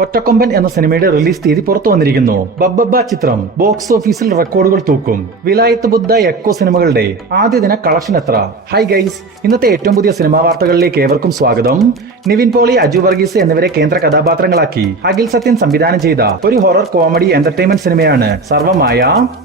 ഒറ്റക്കൊമ്പൻ എന്ന സിനിമയുടെ റിലീസ് തീയതി പുറത്തു വന്നിരിക്കുന്നു. ബബ്ബബ്ബ ചിത്രം ബോക്സ് ഓഫീസിൽ റെക്കോർഡുകൾ തൂക്കും. വിലായത്ത് ബുദ്ധ എക്കോ സിനിമകളുടെ ആദ്യ ദിന കളക്ഷൻ എത്ര? ഹായ് ഗൈസ്, ഇന്നത്തെ ഏറ്റവും പുതിയ സിനിമാ വാർത്തകളിലേക്ക് ഏവർക്കും സ്വാഗതം. നിവിൻ പോളി, അജു വർഗീസ് എന്നിവരെ കേന്ദ്ര കഥാപാത്രങ്ങളാക്കി അഖിൽ സത്യൻ സംവിധാനം ചെയ്ത ഒരു ഹൊറർ കോമഡി എന്റർടൈൻമെന്റ് സിനിമയാണ് സർവമായ.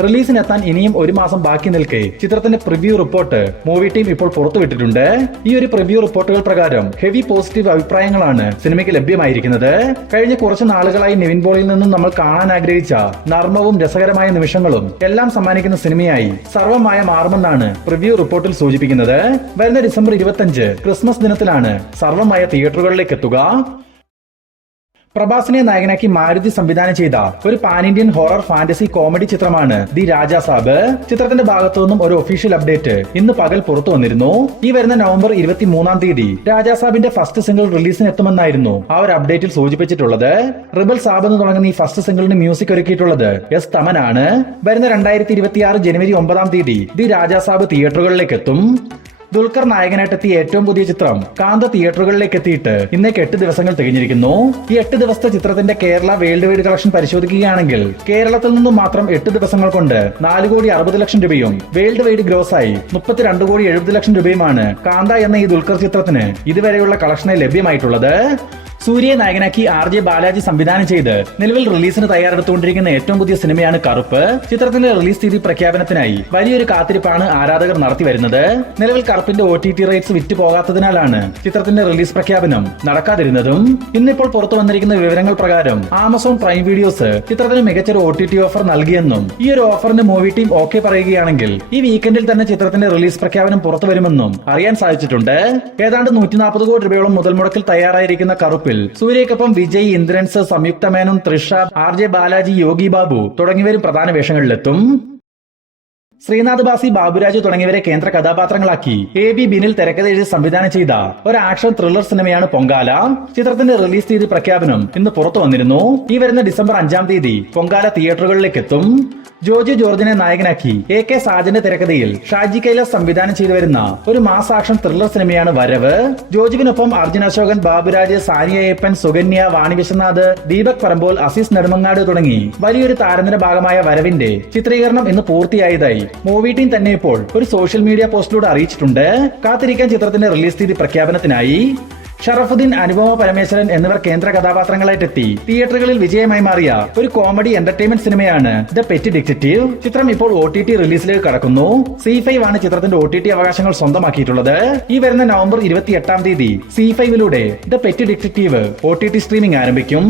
റിലീസിനെത്താൻ ഇനിയും ഒരു മാസം ബാക്കി നിൽക്കെ ചിത്രത്തിന്റെ പ്രിവ്യൂ റിപ്പോർട്ട് മൂവി ടീം ഇപ്പോൾ പുറത്തുവിട്ടിട്ടുണ്ട്. ഈ ഒരു പ്രിവ്യൂ റിപ്പോർട്ടുകൾ പ്രകാരം ഹെവി പോസിറ്റീവ് അഭിപ്രായങ്ങളാണ് സിനിമയ്ക്ക് ലഭ്യമായിരിക്കുന്നത്. കഴിഞ്ഞ കുറച്ച് നാളുകളായി നിവിൻ പോളിയിൽ നിന്നും നമ്മൾ കാണാൻ ആഗ്രഹിച്ച നർമ്മവും രസകരമായ നിമിഷങ്ങളും എല്ലാം സമ്മാനിക്കുന്ന സിനിമയായി സർവമായ മാറുമെന്നാണ് പ്രിവ്യൂ റിപ്പോർട്ടിൽ സൂചിപ്പിക്കുന്നത്. വരുന്ന ഡിസംബർ 25 ക്രിസ്മസ് ദിനത്തിലാണ് സർവമായ തിയേറ്ററുകളിലേക്ക് എത്തുക. പ്രഭാസിനെ നായകനാക്കി മാരുതി സംവിധാനം ചെയ്ത ഒരു pan Indian horror fantasy comedy ചിത്രമാണ് ദി രാജാ സാബ്. ചിത്രത്തിന്റെ ഭാഗത്തു നിന്നും ഒരു ഒഫീഷ്യൽ അപ്ഡേറ്റ് ഇന്ന് പകൽ പുറത്തു വന്നിരുന്നു. ഈ വരുന്ന നവംബർ 23 തീയതി രാജാ സാബിന്റെ ഫസ്റ്റ് സിംഗിൾ റിലീസിന് എത്തുമെന്നായിരുന്നു ആ ഒരു അപ്ഡേറ്റിൽ സൂചിപ്പിച്ചിട്ടുള്ളത്. റിബൽ സാബ് എന്ന് തുടങ്ങുന്ന ഈ ഫസ്റ്റ് സിംഗിളിന് മ്യൂസിക് ഒരുക്കിയിട്ടുള്ളത് എസ് തമനാണ്. വരുന്ന 2026 ജനുവരി 9 തീയതി ദി രാജാ സാബ് തിയേറ്ററുകളിലേക്ക് എത്തും. ദുൽഖർ നായകനായിട്ടെത്തിയ ഏറ്റവും പുതിയ ചിത്രം കാന്ത തിയേറ്ററുകളിലേക്ക് എത്തിയിട്ട് ഇന്നേക്ക് 8 ദിവസങ്ങൾ തികഞ്ഞിരിക്കുന്നു. ഈ 8 ദിവസത്തെ ചിത്രത്തിന്റെ കേരള വേൾഡ് വൈഡ് കളക്ഷൻ പരിശോധിക്കുകയാണെങ്കിൽ കേരളത്തിൽ നിന്നും മാത്രം 8 ദിവസങ്ങൾ കൊണ്ട് 4,60,00,000 രൂപയും വേൾഡ് വൈഡ് ഗ്രോസായി 32,70,00,000 രൂപയുമാണ് കാന്ത എന്ന ഈ ദുൽഖർ ചിത്രത്തിന് ഇതുവരെയുള്ള കളക്ഷനായി ലഭ്യമായിട്ടുള്ളത്. സൂര്യയെ നായകനാക്കി RJ ബാലാജി സംവിധാനം ചെയ്ത് നിലവിൽ റിലീസിന് തയ്യാറെടുത്തുകൊണ്ടിരിക്കുന്ന ഏറ്റവും പുതിയ സിനിമയാണ് കറുപ്പ്. ചിത്രത്തിന്റെ റിലീസ് തീയതി പ്രഖ്യാപനത്തിനായി വലിയൊരു കാത്തിരിപ്പാണ് ആരാധകർ നടത്തി വരുന്നത്. നിലവിൽ കറുപ്പിന്റെ OTT റൈറ്റ്സ് വിറ്റ് പോകാത്തതിനാലാണ് ചിത്രത്തിന്റെ റിലീസ് പ്രഖ്യാപനം നടക്കാതിരുന്നതും. ഇന്നിപ്പോൾ പുറത്തു വന്നിരിക്കുന്ന വിവരങ്ങൾ പ്രകാരം ആമസോൺ പ്രൈം വീഡിയോസ് ചിത്രത്തിന് മികച്ചൊരു OTT ഓഫർ നൽകിയെന്നും ഈ ഒരു ഓഫറിന് മൂവി ടീം ഓക്കെ പറയുകയാണെങ്കിൽ ഈ വീക്കെൻഡിൽ തന്നെ ചിത്രത്തിന്റെ റിലീസ് പ്രഖ്യാപനം പുറത്തു വരുമെന്നും അറിയാൻ സാധിച്ചിട്ടുണ്ട്. ഏതാണ്ട് 140 കോടി രൂപയോളം മുതൽ മുടക്കിൽ തയ്യാറായിരിക്കുന്ന കറുപ്പിൽ സൂര്യയ്ക്കൊപ്പം വിജയ്, ഇന്ദ്രൻസ്, സംയുക്ത മേനോൻ, തൃഷ, RJ ബാലാജി, യോഗി ബാബു തുടങ്ങിയവരും പ്രധാന വേഷങ്ങളിലെത്തും. ശ്രീനാഥ് ബാസി, ബാബുരാജ് തുടങ്ങിയവരെ കേന്ദ്ര കഥാപാത്രങ്ങളാക്കി AB ബിനിൽ തിരക്കഥെഴുതി സംവിധാനം ചെയ്ത ഒരു ആക്ഷൻ ത്രില്ലർ സിനിമയാണ് പൊങ്കാല. ചിത്രത്തിന്റെ റിലീസ് തീയതി പ്രഖ്യാപനം ഇന്ന് പുറത്തു വന്നിരുന്നു. ഈ വരുന്ന ഡിസംബർ 5 തീയതി പൊങ്കാല തിയേറ്ററുകളിലേക്ക് എത്തും. ജോജു ജോർജിനെ നായകനാക്കി AK സാജന്റെ തിരക്കഥയിൽ ഷാജി കൈലാസ് സംവിധാനം ചെയ്തു വരുന്ന ഒരു മാസ് ആക്ഷൻ ത്രില്ലർ സിനിമയാണ് വരവ്. ജോജുവിനൊപ്പം അർജുൻ അശോകൻ, ബാബുരാജ്, സാനിയ അയ്യപ്പൻ, സുകന്യ, വാണി വിശ്വനാഥ്, ദീപക് പറമ്പോൾ, അസീസ് നെടുമങ്ങാട് തുടങ്ങി വലിയൊരു താരത്തിന്റെ ഭാഗമായ വരവിന്റെ ചിത്രീകരണം ഇന്ന് പൂർത്തിയായതായി മൂവി ടീം തന്നെ ഇപ്പോൾ ഒരു സോഷ്യൽ മീഡിയ പോസ്റ്റിലൂടെ അറിയിച്ചിട്ടുണ്ട്. കാത്തിരിക്കാൻ ചിത്രത്തിന്റെ റിലീസ് തീയതി പ്രഖ്യാപനത്തിനായി. ഷറഫുദ്ദീൻ, അനുപമ പരമേശ്വരൻ എന്നിവർ കേന്ദ്ര കഥാപാത്രങ്ങളായിട്ടെത്തി തിയേറ്ററുകളിൽ വിജയമായി മാറിയ ഒരു കോമഡി എന്റർടൈൻമെന്റ് സിനിമയാണ് ദ പെറ്റ് ഡിറ്റക്റ്റീവ്. ചിത്രം ഇപ്പോൾ OTT റിലീസിലേക്ക് കടക്കുന്നു. C5 ആണ് ചിത്രത്തിന്റെ OTT അവകാശങ്ങൾ സ്വന്തമാക്കിയിട്ടുള്ളത്. ഈ വരുന്ന നവംബർ 28 തീയതി C5ലൂടെ the pet detective OTT streaming ആരംഭിക്കും.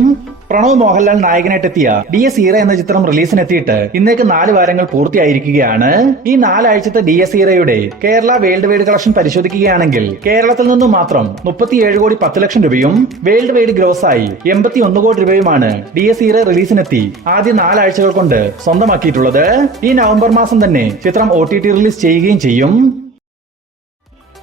പ്രണവ് മോഹൻലാൽ നായകനായിട്ടെത്തിയ DS ഈറ എന്ന ചിത്രം റിലീസിനെത്തിയിട്ട് ഇന്നേക്ക് 4 വാരങ്ങൾ പൂർത്തിയായിരിക്കുകയാണ്. ഈ 4 ആഴ്ചത്തെ DS ഈറയുടെ കേരള വേൾഡ് വൈഡ് കളക്ഷൻ പരിശോധിക്കുകയാണെങ്കിൽ കേരളത്തിൽ നിന്നും മാത്രം 37,10,00,000 രൂപയും വേൾഡ് വൈഡ് ഗ്രോസായി 81 കോടി രൂപയുമാണ് DS ഈറ റിലീസിനെത്തി ആദ്യ 4 ആഴ്ചകൾ കൊണ്ട് സ്വന്തമാക്കിയിട്ടുള്ളത്. ഈ നവംബർ മാസം തന്നെ ചിത്രം OTT റിലീസ് ചെയ്യുകയും ചെയ്യും.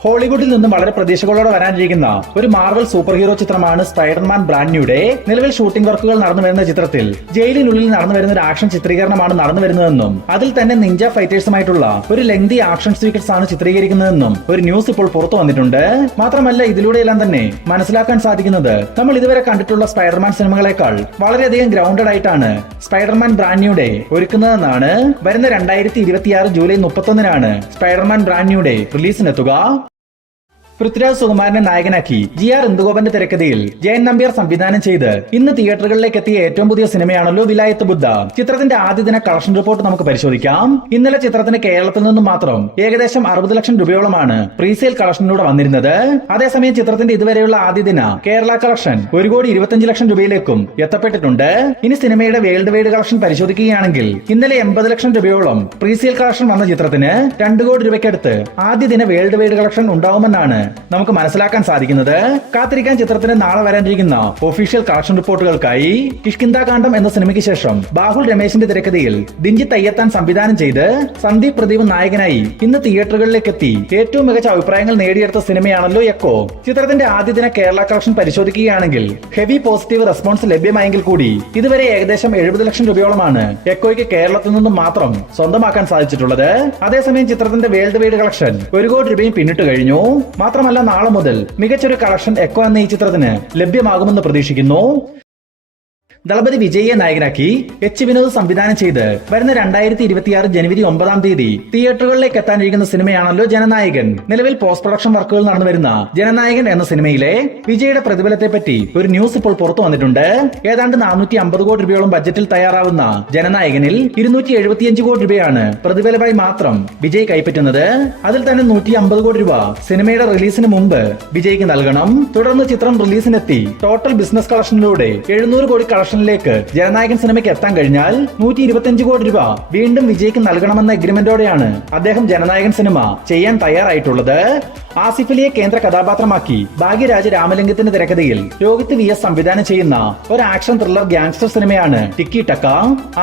ഹോളിവുഡിൽ നിന്നും വളരെ പ്രതീക്ഷകളോടെ വരാനിരിക്കുന്ന ഒരു മാർവൽ സൂപ്പർ ഹീറോ ചിത്രമാണ് സ്പൈഡർമാൻ ബ്രാൻഡ് ന്യൂഡേ. നിലവിൽ ഷൂട്ടിംഗ് വർക്കുകൾ നടന്നു വരുന്ന ചിത്രത്തിൽ ജയിലിനുള്ളിൽ നടന്നു വരുന്ന ഒരു ആക്ഷൻ ചിത്രീകരണമാണ് നടന്നു വരുന്നതെന്നും അതിൽ തന്നെ നിഞ്ച ഫൈറ്റേഴ്സുമായിട്ടുള്ള ഒരു ലെങ്തി ആക്ഷൻ സീക്വൻസ് ആണ് ചിത്രീകരിക്കുന്നതെന്നും ഒരു ന്യൂസ് ഇപ്പോൾ പുറത്തു വന്നിട്ടുണ്ട്. മാത്രമല്ല ഇതിലൂടെയെല്ലാം തന്നെ മനസ്സിലാക്കാൻ സാധിക്കുന്നത് നമ്മൾ ഇതുവരെ കണ്ടിട്ടുള്ള സ്പൈഡർമാൻ സിനിമകളെക്കാൾ വളരെയധികം ഗ്രൗണ്ടഡ് ആയിട്ടാണ് സ്പൈഡർമാൻ ബ്രാൻഡ് ന്യൂഡേ ഒരുക്കുന്നതെന്നാണ്. വരുന്ന 2026 ജൂലൈ 31 സ്പൈഡർമാൻ ബ്രാൻഡ് ന്യൂഡേ റിലീസിനെത്തുക. പൃഥ്വിരാജ് സുകുമാരനെ നായകനാക്കി GR ഇന്ദുഗോപന്റെ തിരക്കഥയിൽ ജയൻ നമ്പ്യാർ സംവിധാനം ചെയ്ത് ഇന്ന് തിയേറ്ററുകളിലേക്ക് എത്തിയ ഏറ്റവും പുതിയ സിനിമയാണല്ലോ വിലായത്ത് ബുദ്ധ. ചിത്രത്തിന്റെ ആദ്യ ദിന കളക്ഷൻ റിപ്പോർട്ട് നമുക്ക് പരിശോധിക്കാം. ഇന്നലെ ചിത്രത്തിന് കേരളത്തിൽ നിന്നും മാത്രം ഏകദേശം 60,00,000 രൂപയോളമാണ് പ്രീസെയിൽ കളക്ഷനിലൂടെ വന്നിരുന്നത്. അതേസമയം ചിത്രത്തിന്റെ ഇതുവരെയുള്ള ആദ്യ ദിന കേരള കളക്ഷൻ 1,25,00,000 രൂപയിലേക്കും എത്തപ്പെട്ടിട്ടുണ്ട്. ഇനി സിനിമയുടെ വേൾഡ് വൈഡ് കളക്ഷൻ പരിശോധിക്കുകയാണെങ്കിൽ ഇന്നലെ 80,00,000 രൂപയോളം പ്രീസെയിൽ കളക്ഷൻ വന്ന ചിത്രത്തിന് 2 കോടി രൂപയ്ക്കടുത്ത് ആദ്യ ദിന വേൾഡ് വൈഡ് കളക്ഷൻ ഉണ്ടാവുമെന്നാണ് നമുക്ക് മനസ്സിലാക്കാൻ സാധിക്കുന്നത്. കാത്തിരിക്കാൻ ചിത്രത്തിന് നാളെ വരാനിരിക്കുന്ന ഒഫീഷ്യൽ കളക്ഷൻ റിപ്പോർട്ടുകൾക്കായി. കിഷ്കിന്ധാകാന്ഡം എന്ന സിനിമയ്ക്ക് ശേഷം ബാഹുൽ രമേശിന്റെ തിരക്കഥയിൽ ദിഞ്ചിത്ത് അയ്യത്താൻ സംവിധാനം ചെയ്ത് സന്ദീപ് പ്രദീപ് നായകനായി ഇന്ന് തിയേറ്ററുകളിലേക്ക് എത്തി ഏറ്റവും മികച്ച അഭിപ്രായങ്ങൾ നേടിയെടുത്ത സിനിമയാണല്ലോ എക്കോ. ചിത്രത്തിന്റെ ആദ്യ ദിന കേരള കളക്ഷൻ പരിശോധിക്കുകയാണെങ്കിൽ ഹെവി പോസിറ്റീവ് റെസ്പോൺസ് ലഭ്യമായെങ്കിൽ കൂടി ഇതുവരെ ഏകദേശം 70,00,000 രൂപയോളമാണ് എക്കോയ്ക്ക് കേരളത്തിൽ നിന്നും മാത്രം സ്വന്തമാക്കാൻ സാധിച്ചിട്ടുള്ളത്. അതേസമയം ചിത്രത്തിന്റെ വേൾഡ് വൈഡ് കളക്ഷൻ 1 കോടി രൂപയും പിന്നിട്ട് കഴിഞ്ഞു. മാത്രമല്ല നാളെ മുതൽ മികച്ചൊരു കളക്ഷൻ എക്കോ എന്ന ഈ ചിത്രത്തിന് ലഭ്യമാകുമെന്ന് പ്രതീക്ഷിക്കുന്നു. ദളപതി വിജയിയെ നായകനാക്കി എച്ച് വിനോദ് സംവിധാനം ചെയ്ത് വരുന്ന 2026 ജനുവരി 9-ാം തീയതി തിയേറ്ററുകളിലേക്ക് എത്താനിരിക്കുന്ന സിനിമയാണല്ലോ ജനനായകൻ. നിലവിൽ പോസ്റ്റ് പ്രൊഡക്ഷൻ വർക്കുകൾ നടന്നു വരുന്ന ജനനായകൻ എന്ന സിനിമയിലെ വിജയുടെ പ്രതിഫലത്തെ പറ്റി ഒരു ന്യൂസ് ഇപ്പോൾ പുറത്തു വന്നിട്ടുണ്ട്. ഏതാണ്ട് 450 കോടി രൂപയോളം ബജറ്റിൽ തയ്യാറാവുന്ന ജനനായകനിൽ 275 കോടി രൂപയാണ് പ്രതിഫലമായി മാത്രം വിജയ് കൈപ്പറ്റുന്നത്. അതിൽ തന്നെ 150 കോടി രൂപ സിനിമയുടെ റിലീസിന് മുമ്പ് വിജയ്ക്ക് നൽകണം. തുടർന്ന് ചിത്രം റിലീസിനെത്തി ടോട്ടൽ ബിസിനസ് കളക്ഷനിലൂടെ 700 കോടി കളക്ഷനിലേക്ക് ജനനായകൻ സിനിമയ്ക്ക് എത്താൻ കഴിഞ്ഞാൽ 125 കോടി രൂപ വീണ്ടും വിജയ്ക്ക് നൽകണമെന്ന എഗ്രിമെന്റോടെയാണ് അദ്ദേഹം ജനനായകൻ സിനിമ ചെയ്യാൻ തയ്യാറായിട്ടുള്ളത്. ആസിഫ് അലിയെ കേന്ദ്ര കഥാപാത്രമാക്കി ഭാഗ്യരാജ് രാമലിംഗത്തിന്റെ തിരക്കഥയിൽ രോഹിത് VS സംവിധാനം ചെയ്യുന്ന ഒരു ആക്ഷൻ ത്രില്ലർ ഗ്യാങ്സ്റ്റർ സിനിമയാണ് ടിക്കി ടക്ക.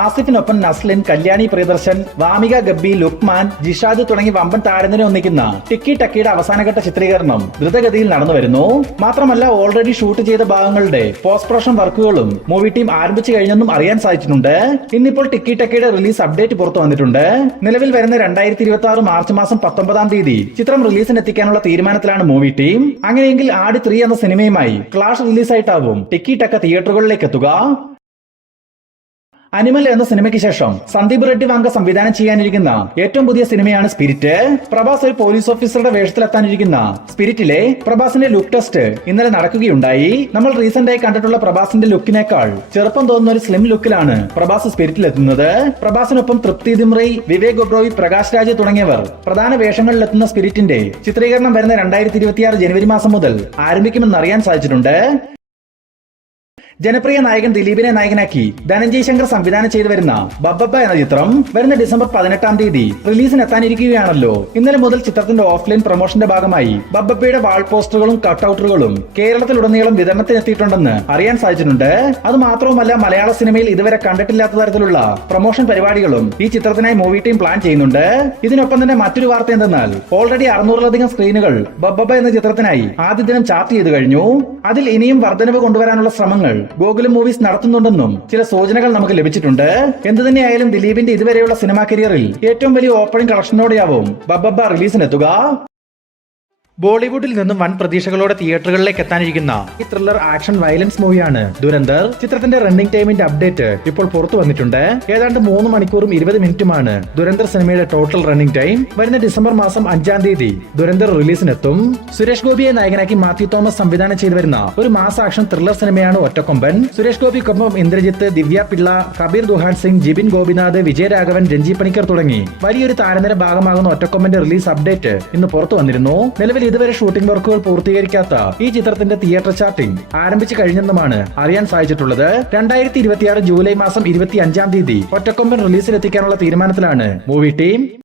ആസിഫിനൊപ്പം നസ്ലിൻ, കല്യാണി പ്രിയദർശൻ, വാമിക ഗബ്ബി, ലുക്മാൻ, ജിഷാദ് തുടങ്ങി വമ്പൻ താരനിരെ ഒന്നിക്കുന്ന ടിക്കി ടക്കയുടെ അവസാനഘട്ട ചിത്രീകരണം ദ്രുതഗതിയിൽ നടന്നു വരുന്നു. മാത്രമല്ല ഓൾറെഡി ഷൂട്ട് ചെയ്ത ഭാഗങ്ങളുടെ പോസ്റ്റ് പ്രൊഡക്ഷൻ വർക്കുകളും മൂവി ടീം ആരംഭിച്ചു കഴിഞ്ഞെന്നും അറിയാൻ സാധിച്ചിട്ടുണ്ട്. ഇന്നിപ്പോൾ ടിക്കി ടക്കയുടെ റിലീസ് അപ്ഡേറ്റ് പുറത്തു വന്നിട്ടുണ്ട്. നിലവിൽ വരുന്ന 2026 മാർച്ച് മാസം 19-ാം തീയതി ചിത്രം റിലീസിനെത്തിക്കാനുള്ള തീരുമാനത്തിലാണ് മൂവി ടീം. അങ്ങനെയെങ്കിൽ ആട് 3 എന്ന സിനിമയുമായി ക്ലാഷ് റിലീസായിട്ടാവും ടിക്കി ടക്ക തിയേറ്ററുകളിലേക്ക് എത്തുക. അനിമൽ എന്ന സിനിമയ്ക്ക് ശേഷം സന്ദീപ് റെഡ്ഡി വാങ്ക സംവിധാനം ചെയ്യാനിരിക്കുന്ന ഏറ്റവും പുതിയ സിനിമയാണ് സ്പിരിറ്റ്. പ്രഭാസ് ഒരു പോലീസ് ഓഫീസറുടെ വേഷത്തിലെത്താനിരിക്കുന്ന സ്പിരിറ്റിലെ പ്രഭാസിന്റെ ലുക്ക് ടെസ്റ്റ് ഇന്നലെ നടക്കുകയുണ്ടായി. നമ്മൾ റീസെന്റ് ആയി കണ്ടിട്ടുള്ള പ്രഭാസിന്റെ ലുക്കിനേക്കാൾ ചെറുപ്പം തോന്നുന്ന ഒരു സ്ലിം ലുക്കിലാണ് പ്രഭാസ് സ്പിരിറ്റിലെത്തുന്നത്. പ്രഭാസിനൊപ്പം തൃപ്തി ദിമ്രി, വിവേക് ഒബ്രോയി, പ്രകാശ് രാജ് തുടങ്ങിയവർ പ്രധാന വേഷങ്ങളിലെത്തുന്ന സ്പിരിറ്റിന്റെ ചിത്രീകരണം വരുന്ന 2026 ജനുവരി മാസം മുതൽ ആരംഭിക്കുമെന്ന് അറിയാൻ സാധിച്ചിട്ടുണ്ട്. ജനപ്രിയ നായകൻ ദിലീപിനെ നായകനാക്കി ധനഞ്ജയ് ശങ്കർ സംവിധാനം ചെയ്തു വരുന്ന ബബ്ബബ്ബ എന്ന ചിത്രം വരുന്ന ഡിസംബർ 18-ാം തീയതി റിലീസിനെത്താനിരിക്കുകയാണല്ലോ. ഇന്നലെ മുതൽ ചിത്രത്തിന്റെ ഓഫ്ലൈൻ പ്രൊമോഷന്റെ ഭാഗമായി ബബ്ബബ്ബയുടെ വാൾ പോസ്റ്ററുകളും കട്ടൌട്ടുകളും കേരളത്തിലുടനീളം വിതരണത്തിനെത്തിയിട്ടുണ്ടെന്ന് അറിയാൻ സാധിച്ചിട്ടുണ്ട്. അത് മാത്രവുമല്ല മലയാള സിനിമയിൽ ഇതുവരെ കണ്ടിട്ടില്ലാത്ത തരത്തിലുള്ള പ്രൊമോഷൻ പരിപാടികളും ഈ ചിത്രത്തിനായി മൂവി ടീം പ്ലാൻ ചെയ്യുന്നുണ്ട്. ഇതിനൊപ്പം തന്നെ മറ്റൊരു വാർത്ത എന്തെന്നാൽ ഓൾറെഡി 600-ലധികം സ്ക്രീനുകൾ ബബ്ബബ്ബ എന്ന ചിത്രത്തിനായി ആദ്യ ദിനം ചാർട്ട് ചെയ്തു കഴിഞ്ഞു. അതിൽ ഇനിയും വർധനവ് കൊണ്ടുവരാനുള്ള ശ്രമങ്ങൾ ഗോകുലം മൂവീസ് നടത്തുന്നുണ്ടെന്നും ചില സൂചനകൾ നമുക്ക് ലഭിച്ചിട്ടുണ്ട്. എന്തുതന്നെയായാലും ദിലീപിന്റെ ഇതുവരെയുള്ള സിനിമാ കരിയറിൽ ഏറ്റവും വലിയ ഓപ്പണിംഗ് കളക്ഷനോടെയാവും ബബ്ബബ്ബ റിലീസിനെത്തുക. ബോളിവുഡിൽ നിന്നും വൻ പ്രതീക്ഷകളോടെ തിയേറ്ററുകളിലേക്ക് എത്താനിരിക്കുന്ന ഈ ത്രില്ലർ ആക്ഷൻ വയലൻസ് മൂവിയാണ് ദുരന്തർ. ചിത്രത്തിന്റെ റണ്ണിംഗ് ടൈമിന്റെ അപ്ഡേറ്റ് ഇപ്പോൾ പുറത്തു വന്നിട്ടുണ്ട്. ഏതാണ്ട് 3 മണിക്കൂറും 20 മിനിറ്റുമാണ് ദുരന്തർ സിനിമയുടെ ടോട്ടൽ റണ്ണിംഗ് ടൈം. വരുന്ന ഡിസംബർ മാസം 5-ാം തീയതി ദുരന്തർ റിലീസിനെത്തും. സുരേഷ് ഗോപിയെ നായകനാക്കി മാത്യു തോമസ് സംവിധാനം ചെയ്തു വരുന്ന ഒരു മാസ് ആക്ഷൻ ത്രില്ലർ സിനിമയാണ് ഒറ്റക്കൊമ്പൻ. സുരേഷ് ഗോപിക്കൊപ്പം ഇന്ദ്രജിത്ത്, ദിവ്യ പിള്ള, കബീർ ദുഹാൻ സിംഗ്, ജിബിൻ ഗോപിനാഥ്, വിജയരാഘവൻ, രഞ്ജി പണിക്കർ തുടങ്ങി വലിയൊരു താരനിര ഭാഗമാകുന്ന ഒറ്റക്കൊമ്പന്റെ റിലീസ് അപ്ഡേറ്റ് ഇന്ന് പുറത്തു വന്നിരുന്നു. നിലവിൽ ഇതുവരെ ഷൂട്ടിംഗ് വർക്കുകൾ പൂർത്തീകരിക്കാത്ത ഈ ചിത്രത്തിന്റെ തിയേറ്റർ ചാർട്ടിംഗ് ആരംഭിച്ചു കഴിഞ്ഞെന്നുമാണ് അറിയാൻ സാധിച്ചിട്ടുള്ളത്. 2026 ജൂലൈ മാസം 25-ാം തീയതി ഒറ്റക്കൊമ്പൻ റിലീസിലെത്തിക്കാനുള്ള തീരുമാനത്തിലാണ് മൂവി ടീം.